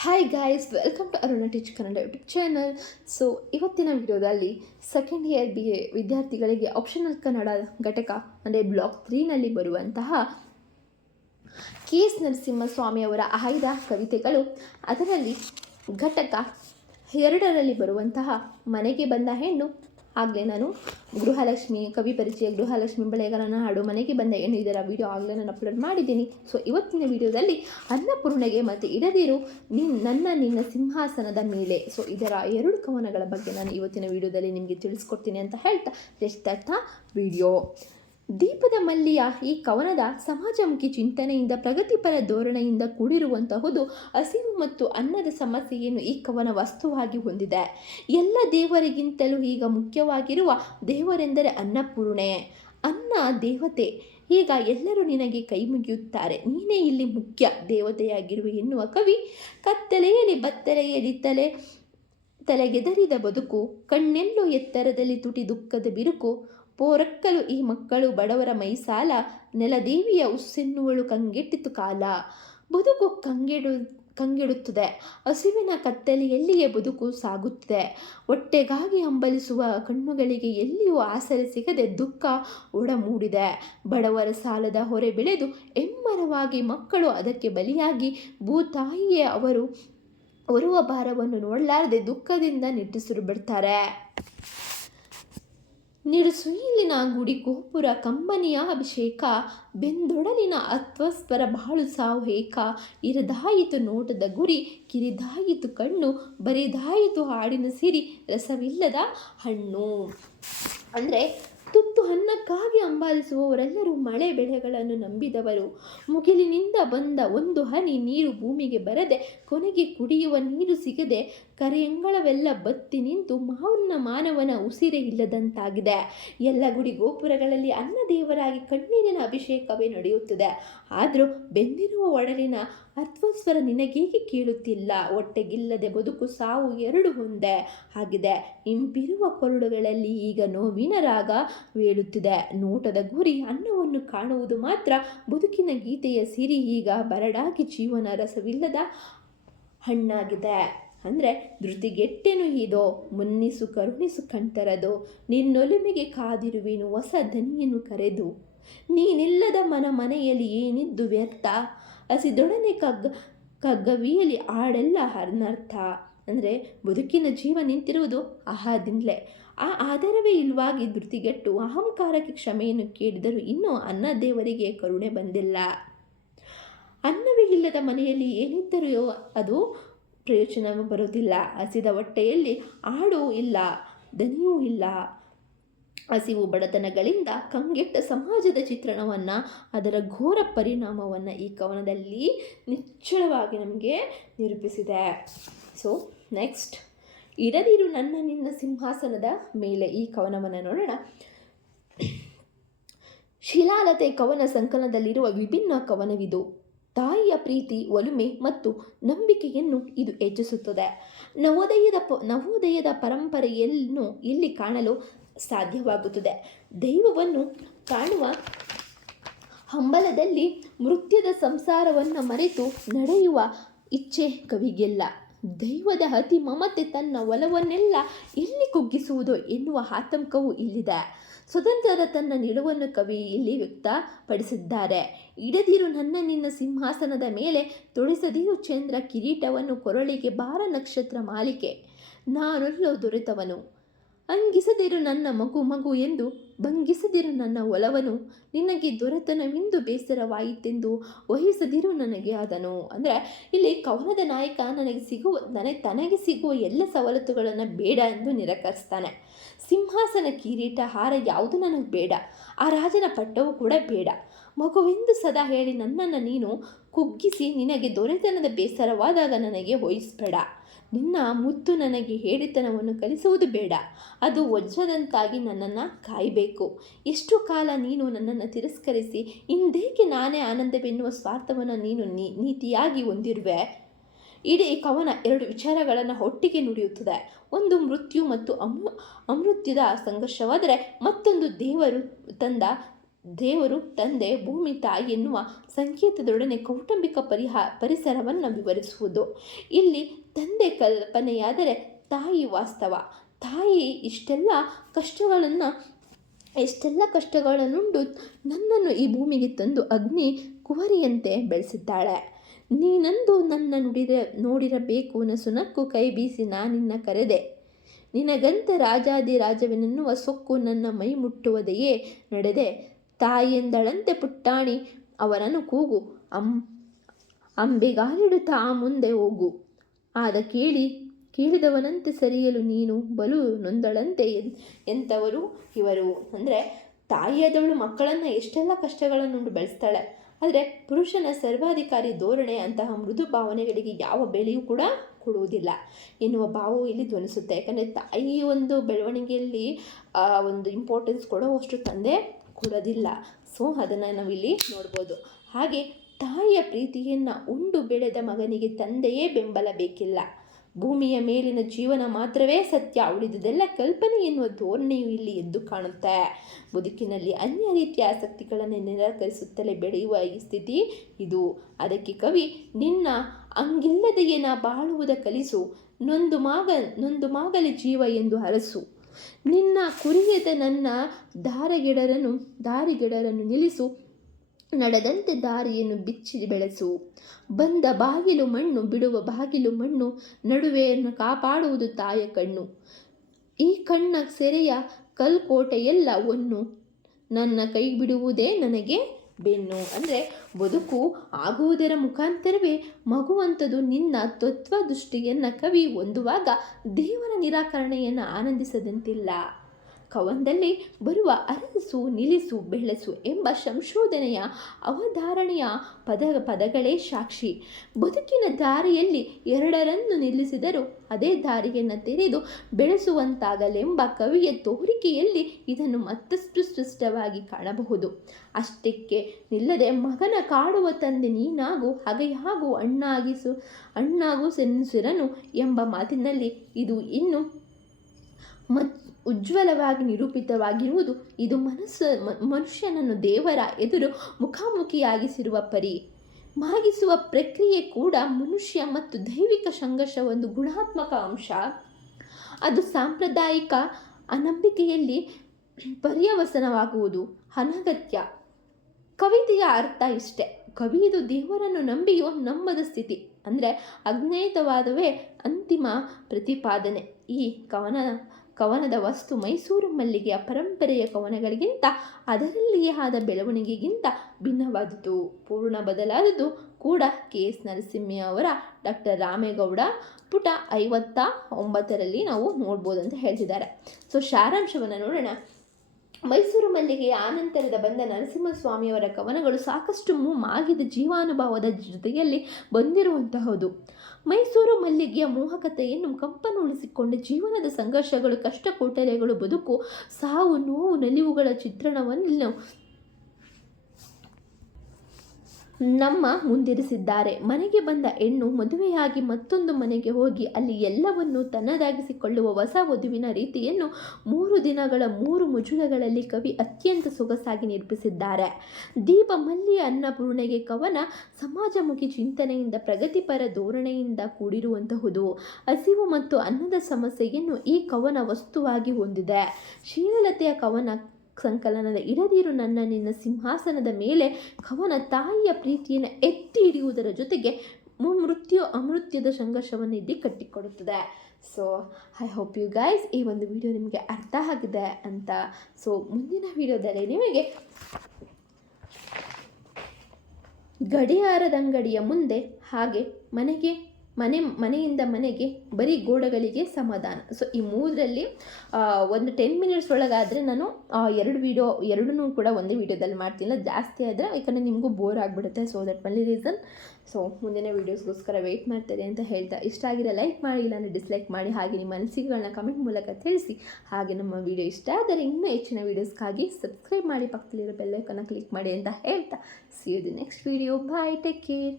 Hi guys welcome to Aruna teach Kannada YouTube channel so ಇವತ್ತಿನ ವಿಡಿಯೋದಲ್ಲಿ second year B A ವಿದ್ಯಾರ್ಥಿಗಳಿಗೆ optional Kannada ಘಟಕ, ಅಂದರೆ ಬ್ಲಾಕ್ ತ್ರೀನಲ್ಲಿ ಬರುವಂತಹ ಕೆ ಎಸ್ ನರಸಿಂಹಸ್ವಾಮಿಯವರ ಆಯ್ದ ಕವಿತೆಗಳು. ಅದರಲ್ಲಿ ಘಟಕ ಎರಡರಲ್ಲಿ ಬರುವಂತಹ ಮನೆಗೆ ಬಂದ ಹೆಣ್ಣು ಆಗಲೇ ನಾನು ಗೃಹಲಕ್ಷ್ಮಿ, ಕವಿ ಪರಿಚಯ, ಗೃಹಲಕ್ಷ್ಮಿ ಬಳೆಗಾರನ ಹಾಡು ಮನೆಗೆ ಬಂದ ಹೆಣ್ಣು ಇದರ ವಿಡಿಯೋ ಆಗಲೇ ನಾನು ಅಪ್ಲೋಡ್ ಮಾಡಿದ್ದೀನಿ. ಸೊ ಇವತ್ತಿನ ವಿಡಿಯೋದಲ್ಲಿ ಅನ್ನಪೂರ್ಣೆಗೆ ಮತ್ತು ಇಡದಿರು ನಿನ್, ನನ್ನ ನಿನ್ನ ಸಿಂಹಾಸನದ ಮೇಲೆ. ಸೊ ಇದರ ಎರಡು ಕವನಗಳ ಬಗ್ಗೆ ನಾನು ಇವತ್ತಿನ ವಿಡಿಯೋದಲ್ಲಿ ನಿಮಗೆ ತಿಳಿಸ್ಕೊಡ್ತೀನಿ ಅಂತ ಹೇಳ್ತಾ ಲೆಟ್ಸ್ ವಿಡಿಯೋ ದೀಪದ ಮಲ್ಲಿಯ ಈ ಕವನದ ಸಮಾಜಮುಖಿ ಚಿಂತನೆಯಿಂದ ಪ್ರಗತಿಪರ ಧೋರಣೆಯಿಂದ ಕೂಡಿರುವಂತಹುದು ಹಸಿವು ಮತ್ತು ಅನ್ನದ ಸಮಸ್ಯೆಯನ್ನು ಈ ಕವನ ವಸ್ತುವಾಗಿ ಹೊಂದಿದೆ. ಎಲ್ಲ ದೇವರಿಗಿಂತಲೂ ಈಗ ಮುಖ್ಯವಾಗಿರುವ ದೇವರೆಂದರೆ ಅನ್ನಪೂರ್ಣೆ. ಅನ್ನ ದೇವತೆ. ಈಗ ಎಲ್ಲರೂ ನಿನಗೆ ಕೈ ಮುಗಿಯುತ್ತಾರೆ. ನೀನೇ ಇಲ್ಲಿ ಮುಖ್ಯ ದೇವತೆಯಾಗಿರುವೆ ಎನ್ನುವ ಕವಿ ಕತ್ತಲೆಯಲ್ಲಿ ಬತ್ತಲೆಯಲ್ಲಿ ತಲೆ, ತಲೆಗೆದರಿದ ಬದುಕು, ಕಣ್ಣೆಲ್ಲೋ ಎತ್ತರದಲ್ಲಿ ತುಟಿ ದುಃಖದ ಬಿರುಕು ಪೋರಕ್ಕಲು ಈ ಮಕ್ಕಳು ಬಡವರ ಮೈಸಾಲ, ನೆಲದೇವಿಯ ಉಸ್ಸೆನ್ನುವಳು ಕಂಗೆಟ್ಟಿತು ಕಾಲ. ಬದುಕು ಕಂಗೆಡು, ಕಂಗೆಡುತ್ತದೆ. ಹಸಿವಿನ ಕತ್ತಲೆಯಲ್ಲಿಯೇ ಬದುಕು ಸಾಗುತ್ತದೆ. ಹೊಟ್ಟೆಗಾಗಿ ಹಂಬಲಿಸುವ ಕಣ್ಣುಗಳಿಗೆ ಎಲ್ಲಿಯೂ ಆಸರೆ ಸಿಗದೆ ದುಃಖ ಒಡಮೂಡಿದೆ. ಬಡವರ ಸಾಲದ ಹೊರೆ ಬೆಳೆದು ಎಮ್ಮರವಾಗಿ ಮಕ್ಕಳು ಅದಕ್ಕೆ ಬಲಿಯಾಗಿ, ಭೂತಾಯಿಯೇ ಅವರು ಹೊರುವ ಭಾರವನ್ನು ನೋಡಲಾರದೆ ದುಃಖದಿಂದ ನಿಟ್ಟುಸಿರು ಬಿಡ್ತಾರೆ ನಿಡುಸುಯಿಲಿನ ಗುಡಿ ಗೋಪುರ ಕಂಬನಿಯ ಅಭಿಷೇಕ, ಬೆಂದೊಡಲಿನ ಅತ್ವಸ್ವರ ಬಾಳು ಸಾವು ಏಕ ಇರದಾಯಿತು ನೋಟದ ಗುರಿ, ಕಿರಿದಾಯಿತು ಕಣ್ಣು, ಬರಿದಾಯಿತು ಹಾಡಿನ ಸಿರಿ, ರಸವಿಲ್ಲದ ಹಣ್ಣು. ಅಂದರೆ ತುತ್ತು ಅನ್ನಕ್ಕಾಗಿ ಅಂಬಾಲಿಸುವವರೆಲ್ಲರೂ ಮಳೆ ಬೆಳೆಗಳನ್ನು ನಂಬಿದವರು. ಮುಗಿಲಿನಿಂದ ಬಂದ ಒಂದು ಹನಿ ನೀರು ಭೂಮಿಗೆ ಬರದೆ ಕೊನೆಗೆ ಕುಡಿಯುವ ನೀರು ಸಿಗದೆ ಕರೆಯಂಗಳವೆಲ್ಲ ಬತ್ತಿ ನಿಂತು ಮಾವನ್ನ ಮಾನವನ ಉಸಿರೇ ಇಲ್ಲದಂತಾಗಿದೆ. ಎಲ್ಲ ಗುಡಿ ಗೋಪುರಗಳಲ್ಲಿ ಅನ್ನ ದೇವರಾಗಿ ಕಣ್ಣೀರಿನ ಅಭಿಷೇಕವೇ ನಡೆಯುತ್ತದೆ. ಆದರೂ ಬೆಂದಿರುವ ಒಡಲಿನ ಅತ್ವಸ್ವರ ನಿನಗೇಕೆ ಕೇಳುತ್ತಿಲ್ಲ? ಹೊಟ್ಟೆಗಿಲ್ಲದೆ ಬದುಕು ಸಾವು ಎರಡು ಒಂದೇ ಆಗಿದೆ. ಇಂಪಿರುವ ಕೊರಡುಗಳಲ್ಲಿ ಈಗ ನೋವಿನ ರಾಗ ವೇಳುತ್ತಿದೆ ನೋಟದ ಗುರಿ ಅನ್ನವನ್ನು ಕಾಣುವುದು ಮಾತ್ರ ಬದುಕಿನ ಗೀತೆಯ ಸಿರಿ. ಈಗ ಬರಡಾಗಿ ಜೀವನ ರಸವಿಲ್ಲದ ಹಣ್ಣಾಗಿದೆ. ಅಂದರೆ ಧೃತಿಗೆಟ್ಟೆನು ಇದೋ ಮುನ್ನಿಸು ಕರುಣಿಸು ಕಣ್ತರದು ನಿನ್ನೊಲುಮೆಗೆ ಕಾದಿರುವೆನು ಹೊಸ ದನಿಯನ್ನು ಕರೆದು. ನೀನಿಲ್ಲದ ಮನ ಮನೆಯಲ್ಲಿ ಏನಿದ್ದು ವ್ಯರ್ಥ? ಹಸಿದೊಡನೆ ಕಗ್ಗ, ಕಗ್ಗವಿಯಲಿ ಆಡೆಲ್ಲ ಅನರ್ಥ. ಅಂದರೆ ಬದುಕಿನ ಜೀವ ನಿಂತಿರುವುದು ಆಹಾದಿಂದಲೇ ಆ ಆಧಾರವೇ ಇಲ್ವಾಗಿ ಧೃತಿಗೆಟ್ಟು ಅಹಂಕಾರಕ್ಕೆ ಕ್ಷಮೆಯನ್ನು ಕೇಳಿದರೂ ಇನ್ನೂ ಅನ್ನ ದೇವರಿಗೆ ಕರುಣೆ ಬಂದಿಲ್ಲ. ಅನ್ನವೇ ಇಲ್ಲದ ಮನೆಯಲ್ಲಿ ಏನಿದ್ದರೂ ಅದು ಪ್ರಯೋಜನ ಬರೋದಿಲ್ಲ ಹಸಿದ ಹೊಟ್ಟೆಯಲ್ಲಿ ಆಡು ಇಲ್ಲ ದನಿಯೂ ಇಲ್ಲ. ಹಸಿವು ಬಡತನಗಳಿಂದ ಕಂಗೆಟ್ಟ ಸಮಾಜದ ಚಿತ್ರಣವನ್ನು, ಅದರ ಘೋರ ಪರಿಣಾಮವನ್ನು ಈ ಕವನದಲ್ಲಿ ನಿಚ್ಚಳವಾಗಿ ನಮಗೆ ನಿರೂಪಿಸಿದೆ. ಸೊ ನೆಕ್ಸ್ಟ್ ಇಡದಿರು ನನ್ನ ನಿನ್ನ ಸಿಂಹಾಸನದ ಮೇಲೆ ಈ ಕವನವನ್ನು ನೋಡೋಣ. ಶಿಲಾಲತೆ ಕವನ ಸಂಕಲನದಲ್ಲಿರುವ ವಿಭಿನ್ನ ಕವನವಿದು. ತಾಯಿಯ ಪ್ರೀತಿ, ಒಲುಮೆ ಮತ್ತು ನಂಬಿಕೆಯನ್ನು ಇದು ಹೆಚ್ಚಿಸುತ್ತದೆ. ನವೋದಯದ ಪ, ನವೋದಯದ ಪರಂಪರೆಯನ್ನು ಇಲ್ಲಿ ಕಾಣಲು ಸಾಧ್ಯವಾಗುತ್ತದೆ. ದೈವವನ್ನು ಕಾಣುವ ಹಂಬಲದಲ್ಲಿ ಮೃತ್ಯದ ಸಂಸಾರವನ್ನು ಮರೆತು ನಡೆಯುವ ಇಚ್ಛೆ ಕವಿಗೆಲ್ಲ. ದೈವದ ಅತಿ ಮಮತೆ ತನ್ನ ಒಲವನ್ನೆಲ್ಲ ಎಲ್ಲಿ ಕುಗ್ಗಿಸುವುದು ಎನ್ನುವ ಆತಂಕವೂ ಇಲ್ಲಿದೆ. ಸ್ವತಂತ್ರದ ತನ್ನ ನಿಲುವನ್ನು ಕವಿ ಇಲ್ಲಿ ವ್ಯಕ್ತಪಡಿಸಿದ್ದಾರೆ. ಇಡದಿರು ನನ್ನ ನಿನ್ನ ಸಿಂಹಾಸನದ ಮೇಲೆ ತುಳಿಸದಿರು ಚಂದ್ರ ಕಿರೀಟವನ್ನು ಕೊರಳಿಗೆ ಬಾರ ನಕ್ಷತ್ರ ಮಾಲಿಕೆ. ನಾನೊಲ್ಲೋ ದೊರೆತವನು. ಅಂಗಿಸದಿರು ನನ್ನ ಮಗು ಮಗು ಎಂದು ಭಂಗಿಸದಿರು ನನ್ನ ಒಲವನು. ನಿನಗೆ ದೊರೆತನವೆಂದು ಬೇಸರವಾಯಿತೆಂದು ವಹಿಸದಿರು ನನಗೆ ಆದನು ಅಂದರೆ ಇಲ್ಲಿ ಕವನದ ನಾಯಕ ನನಗೆ ಸಿಗುವ ನನಗೆ ತನಗೆ ಸಿಗುವ ಎಲ್ಲ ಸವಲತ್ತುಗಳನ್ನು ಬೇಡ ಎಂದು ನಿರಾಕರಿಸ್ತಾನೆ. ಸಿಂಹಾಸನ ಕಿರೀಟ ಹಾರ ಯಾವುದು ನನಗೆ ಬೇಡ. ಆ ರಾಜನ ಪಟ್ಟವು ಕೂಡ ಬೇಡ. ಮಗುವೆಂದು ಸದಾ ಹೇಳಿ ನನ್ನನ್ನು ನೀನು ಕುಗ್ಗಿಸಿ ನಿನಗೆ ದೊರೆತನದ ಬೇಸರವಾದಾಗ ನನಗೆ ವಹಿಸಬೇಡ ನಿನ್ನ ಮುತ್ತು ನನಗೆ ಹೇಳಿತನವನ್ನು ಕಲಿಸುವುದು ಬೇಡ. ಅದು ವಜ್ರದಂತಾಗಿ ನನ್ನನ್ನು ಕಾಯಬೇಕು. ಎಷ್ಟು ಕಾಲ ನೀನು ನನ್ನನ್ನು ತಿರಸ್ಕರಿಸಿ, ಇಂದೇಕೆ ನಾನೇ ಆನಂದವೆನ್ನುವ ಸ್ವಾರ್ಥವನ್ನು ನೀನು ನೀತಿಯಾಗಿ ಹೊಂದಿರುವೆ? ಇಡೀ ಕವನ ಎರಡು ವಿಚಾರಗಳನ್ನು ಒಟ್ಟಿಗೆ ನುಡಿಯುತ್ತದೆ. ಒಂದು ಮೃತ್ಯು ಮತ್ತು ಅಮೃ, ಅಮೃತ್ಯದ ಸಂಘರ್ಷವಾದರೆ ಮತ್ತೊಂದು ದೇವರು ತಂದ ದೇವರು ತಂದೆ, ಭೂಮಿ ತಾಯಿ ಎನ್ನುವ ಸಂಕೇತದೊಡನೆ ಕೌಟುಂಬಿಕ ಪರಿಹಾ, ಪರಿಸರವನ್ನು ವಿವರಿಸುವುದು. ಇಲ್ಲಿ ತಂದೆ ಕಲ್ಪನೆಯಾದರೆ ತಾಯಿ ವಾಸ್ತವ. ತಾಯಿ ಇಷ್ಟೆಲ್ಲ ಕಷ್ಟಗಳನ್ನು, ಎಷ್ಟೆಲ್ಲ ಕಷ್ಟಗಳನ್ನುಂಡು ನನ್ನನ್ನು ಈ ಭೂಮಿಗೆ ತಂದು ಅಗ್ನಿ ಕುವರಿಯಂತೆ ಬೆಳೆಸಿದ್ದಾಳೆ. ನೀನಂದು ನನ್ನ ನುಡಿರ, ನೋಡಿರಬೇಕು ನಸುನಕ್ಕು ಕೈ ಬೀಸಿ ನಾನಿನ್ನ ಕರೆದೆ. ನಿನಗಂತ ರಾಜಾದಿ ರಾಜವೆನ್ನುವ ಸೊಕ್ಕು ನನ್ನ ಮೈ ಮುಟ್ಟುವುದೆಯೇ ನಡೆದೆ. ತಾಯಿಯೆಂದಳಂತೆ ಪುಟ್ಟಾಣಿ, ಅವರನ್ನು ಕೂಗು, ಅಂ, ಅಂಬೆಗಾಲಿಡುತ್ತಾ ತಾ ಮುಂದೆ ಹೋಗು. ಆದ ಕೇಳಿ, ಕೇಳಿದವನಂತೆ ಸರಿಯಲು ನೀನು ಬಲು ನೊಂದಳಂತೆ ಎಂಥವರು ಇವರು? ಅಂದರೆ, ತಾಯಿಯಾದವಳು ಮಕ್ಕಳನ್ನು ಎಷ್ಟೆಲ್ಲ ಕಷ್ಟಗಳನ್ನುಂಡು ಬೆಳೆಸ್ತಾಳೆ. ಆದರೆ, ಪುರುಷನ ಸರ್ವಾಧಿಕಾರಿ ಧೋರಣೆ ಅಂತಹ ಮೃದು ಭಾವನೆಗಳಿಗೆ ಯಾವ ಬೆಲೆಯೂ ಕೂಡ ಕೊಡುವುದಿಲ್ಲ. ಎನ್ನುವ ಭಾವವು ಇಲ್ಲಿ ಧ್ವನಿಸುತ್ತೆ. ಯಾಕಂದರೆ, ತಾಯಿ ಒಂದು ಬೆಳವಣಿಗೆಯಲ್ಲಿ ಒಂದು ಇಂಪಾರ್ಟೆನ್ಸ್ ಕೊಡುವಷ್ಟು ತಂದೆ ಕೊಡೋದಿಲ್ಲ. ಸೊ, ಅದನ್ನು ನಾವಿಲ್ಲಿ ನೋಡ್ಬೋದು. ಹಾಗೆ ತಾಯಿಯ ಪ್ರೀತಿಯನ್ನು ಉಂಡು ಬೆಳೆದ ಮಗನಿಗೆ ತಂದೆಯೇ ಬೆಂಬಲ ಬೇಕಿಲ್ಲ. ಭೂಮಿಯ ಮೇಲಿನ ಜೀವನ ಮಾತ್ರವೇ ಸತ್ಯ, ಉಳಿದುದೆಲ್ಲ ಕಲ್ಪನೆ ಎನ್ನುವ ಧೋರಣೆಯು ಇಲ್ಲಿ ಎದ್ದು ಕಾಣುತ್ತೆ. ಬದುಕಿನಲ್ಲಿ ಅನ್ಯ ರೀತಿಯ ಆಸಕ್ತಿಗಳನ್ನು ನಿರಾಕರಿಸುತ್ತಲೇ ಬೆಳೆಯುವ ಈ ಸ್ಥಿತಿ ಇದು. ಅದಕ್ಕೆ ಕವಿ, ನಿನ್ನ ಅಂಗಿಲ್ಲದೆಯೇ ನಾ ಬಾಳುವುದ ಕಲಿಸು, ನೊಂದು ಮಾಗ, ನೊಂದು ಮಾಗಲಿ ಜೀವ ಎಂದು ಹರಸು. ನಿನ್ನ ಕುರಿಯದೆ ನನ್ನ ದಾರಿಗೆಡರನ್ನು ದಾರಿಗೆಡರನ್ನು ನಿಲ್ಲಿಸು. ನಡೆದಂತೆ ದಾರಿಯನ್ನು ಬಿಚ್ಚಿ ಬೆಳೆಸು. ಬಂದ ಬಾಗಿಲು ಮಣ್ಣು, ಬಿಡುವ ಬಾಗಿಲು ಮಣ್ಣು, ನಡುವೆಯನ್ನು ಕಾಪಾಡುವುದು ತಾಯ ಕಣ್ಣು. ಈ ಕಣ್ಣ ಸೆರೆಯ ಕಲ್ಕೋಟೆಯೆಲ್ಲ ಒನ್ನು ನನ್ನ ಕೈ ಬಿಡುವುದೇ ನನಗೆ ಬೆನ್ನು ಅಂದರೆ ಬದುಕು ಆಗುವುದರ ಮುಖಾಂತರವೇ ಮಗುವಂಥದ್ದು ನಿನ್ನ ತತ್ವ ದೃಷ್ಟಿಯನ್ನು ಕವಿ ಹೊಂದುವಾಗ ದೇವರ ನಿರಾಕರಣೆಯನ್ನು ಆನಂದಿಸದಂತಿಲ್ಲ. ಕವನದಲ್ಲಿ ಬರುವ ಅರಸು, ನಿಲಿಸು, ಬೆಳೆಸು ಎಂಬ ಸಂಶೋಧನೆಯ ಅವಧಾರಣೆಯ ಪದ, ಪದಗಳೇ ಸಾಕ್ಷಿ. ಬದುಕಿನ ದಾರಿಯಲ್ಲಿ ಎರಡರನ್ನು ನಿಲ್ಲಿಸಿದರೂ ಅದೇ ದಾರಿಯನ್ನು ತೆರೆದು ಬೆಳೆಸುವಂತಾಗಲೆಂಬ ಕವಿಯ ತೋರಿಕೆಯಲ್ಲಿ ಇದನ್ನು ಮತ್ತಷ್ಟು ಸ್ಪಷ್ಟವಾಗಿ ಕಾಣಬಹುದು. ಅಷ್ಟಕ್ಕೆ ನಿಲ್ಲದೆ ಮಗನ ಕಾಡುವ ತಂದೆ ನೀನಾಗು, ಹಗೆಯಾಗು, ಅಣ್ಣಾಗಿಸು, ಅಣ್ಣಾಗು ಸೆನ್ಸಿರನು ಎಂಬ ಮಾತಿನಲ್ಲಿ ಇದು ಇನ್ನು ಮತ್ ಉಜ್ವಲವಾಗಿ ನಿರೂಪಿತವಾಗಿರುವುದು ಇದು ಮನಸ್ಸು ಮನುಷ್ಯನನ್ನು ದೇವರ ಎದುರು ಮುಖಾಮುಖಿಯಾಗಿಸಿರುವ ಪರಿ. ಮಾಗಿಸುವ ಪ್ರಕ್ರಿಯೆ ಕೂಡ ಮನುಷ್ಯ ಮತ್ತು ದೈವಿಕ ಸಂಘರ್ಷ ಒಂದು ಗುಣಾತ್ಮಕ ಅಂಶ. ಅದು ಸಾಂಪ್ರದಾಯಿಕ ಅನಂಬಿಕೆಯಲ್ಲಿ ಪರ್ಯವಸನವಾಗುವುದು, ಅನಗತ್ಯ. ಕವಿತೆಯ ಅರ್ಥ ಇಷ್ಟೆ. ಕವಿದು ದೇವರನ್ನು ನಂಬಿಯೋ ನಂಬದ ಸ್ಥಿತಿ. ಅಂದರೆ ಅಜ್ಞೇಯತವಾದವೇ ಅಂತಿಮ ಪ್ರತಿಪಾದನೆ. ಈ ಕವನ ಕವನದ ವಸ್ತು ಮೈಸೂರು ಮಲ್ಲಿಗೆಯ ಪರಂಪರೆಯ ಕವನಗಳಿಗಿಂತ ಅದರಲ್ಲಿಯೇ ಆದ ಬೆಳವಣಿಗೆಗಿಂತ ಭಿನ್ನವಾದುದು ಪೂರ್ಣ ಬದಲಾದದ್ದು ಕೂಡ ಕೆ. ಎಸ್. ನರಸಿಂಹ ಅವರ ಡಾಕ್ಟರ್ ರಾಮೇಗೌಡ ಪುಟ ಐವತ್ತ ಒಂಬತ್ತರಲ್ಲಿ ನಾವು ನೋಡ್ಬೋದು ಅಂತ ಹೇಳ್ತಿದ್ದಾರೆ. ಸೊ ಸಾರಾಂಶವನ್ನು ನೋಡೋಣ. ಮೈಸೂರು ಮಲ್ಲಿಗೆಯ ಆನಂತರದ ಬಂದ ನರಸಿಂಹಸ್ವಾಮಿಯವರ ಕವನಗಳು ಸಾಕಷ್ಟು ಮಾಗಿದ ಜೀವಾನುಭವದ ಜೊತೆಯಲ್ಲಿ ಬಂದಿರುವಂತಹದು. ಮೈಸೂರು ಮಲ್ಲಿಗೆಯ ಮೋಹಕತೆಯನ್ನು ಕಂಪನೊಳಿಸಿಕೊಂಡ ಜೀವನದ ಸಂಘರ್ಷಗಳು ಕಷ್ಟ ಕೋಟಲೆಗಳು ಬದುಕು, ಸಾವು, ನೋವು, ನಲಿವುಗಳ ಚಿತ್ರಣವನ್ನು ನಮ್ಮ ಮುಂದಿರಿಸಿದ್ದಾರೆ. ಮನೆಗೆ ಬಂದ ಹೆಣ್ಣು ಮದುವೆಯಾಗಿ ಮತ್ತೊಂದು ಮನೆಗೆ ಹೋಗಿ ಅಲ್ಲಿ ಎಲ್ಲವನ್ನು ತನ್ನದಾಗಿಸಿಕೊಳ್ಳುವ ಹೊಸ ವಧುವಿನ ರೀತಿಯನ್ನು ಮೂರು ದಿನಗಳ ಮೂರು ಮುಜುಳಗಳಲ್ಲಿ ಕವಿ ಅತ್ಯಂತ ಸೊಗಸಾಗಿ ನಿರ್ಮಿಸಿದ್ದಾರೆ ದೀಪ ಮಲ್ಲಿಯ ಅನ್ನಪೂರ್ಣೆಗೆ ಕವನ ಸಮಾಜಮುಖಿ ಚಿಂತನೆಯಿಂದ ಪ್ರಗತಿಪರ ಧೋರಣೆಯಿಂದ ಕೂಡಿರುವಂತಹುದು. ಹಸಿವು ಮತ್ತು ಅನ್ನದ ಸಮಸ್ಯೆಯನ್ನು ಈ ಕವನ ವಸ್ತುವಾಗಿ ಹೊಂದಿದೆ. ಶೀಲತೆಯ ಕವನ ಸಂಕಲನದ ಇಡದಿರು ನನ್ನ ನಿನ್ನ ಸಿಂಹಾಸನದ ಮೇಲೆ ಕವನ ತಾಯಿಯ ಪ್ರೀತಿಯನ್ನು ಎತ್ತಿ ಹಿಡಿಯುವುದರ ಜೊತೆಗೆ ಮೃತ್ಯು ಅಮೃತ್ಯದ ಸಂಘರ್ಷವನ್ನು ಇಲ್ಲಿ ಕಟ್ಟಿಕೊಡುತ್ತದೆ. So I hope you guys ಈ ಒಂದು ವಿಡಿಯೋ ನಿಮಗೆ ಅರ್ಥ ಆಗಿದೆ ಅಂತ. ಸೊ ಮುಂದಿನ ವಿಡಿಯೋದಲ್ಲಿ ನಿಮಗೆ ಗಡಿಯಾರದಂಗಡಿಯ ಮುಂದೆ ಹಾಗೆ ಮನೆಗೆ ಮನೆ, ಮನೆಯಿಂದ ಮನೆಗೆ ಬರೀ ಗೋಡೆಗಳಿಗೆ ಸಮಾಧಾನ. ಸೊ ಈ ಮೂರರಲ್ಲಿ ಒಂದು ಟೆನ್ ಮಿನಿಟ್ಸ್ ಒಳಗಾದರೆ ನಾನು ಎರಡು ವೀಡಿಯೋ ಎರಡನ್ನೂ ಕೂಡ ಒಂದೇ ವೀಡಿಯೋದಲ್ಲಿ ಮಾಡ್ತಿಲ್ಲ ಜಾಸ್ತಿ ಆದರೆ, ಯಾಕಂದರೆ ನಿಮಗೂ ಬೋರ್ ಆಗಿಬಿಡುತ್ತೆ. ಸೊ ದಟ್ ಮಲ್ಲಿ ರೀಸನ್ ಸೊ ಮುಂದಿನ ವೀಡಿಯೋಸ್ಗೋಸ್ಕರ ವೆಯ್ಟ್ ಮಾಡ್ತಾರೆ ಅಂತ ಹೇಳ್ತಾ, ಇಷ್ಟ ಆಗಿರೋ ಲೈಕ್ ಮಾಡಿ, ಇಲ್ಲಾಂದರೆ ಡಿಸ್ಲೈಕ್ ಮಾಡಿ. ಹಾಗೆ ನಿಮ್ಮ ಅನಿಸಿಕೆಗಳನ್ನ ಕಮೆಂಟ್ ಮೂಲಕ ತಿಳಿಸಿ. ಹಾಗೆ ನಮ್ಮ ವಿಡಿಯೋ ಇಷ್ಟ ಆದರೆ ಇನ್ನೂ ಹೆಚ್ಚಿನ ವೀಡಿಯೋಸ್ಗಾಗಿ ಸಬ್ಸ್ಕ್ರೈಬ್ ಮಾಡಿ, ಪಕ್ಕದಲ್ಲಿರೋ ಬೆಲ್ಲೈಕನ್ನ ಕ್ಲಿಕ್ ಮಾಡಿ ಅಂತ ಹೇಳ್ತಾ. See you the next video bye take care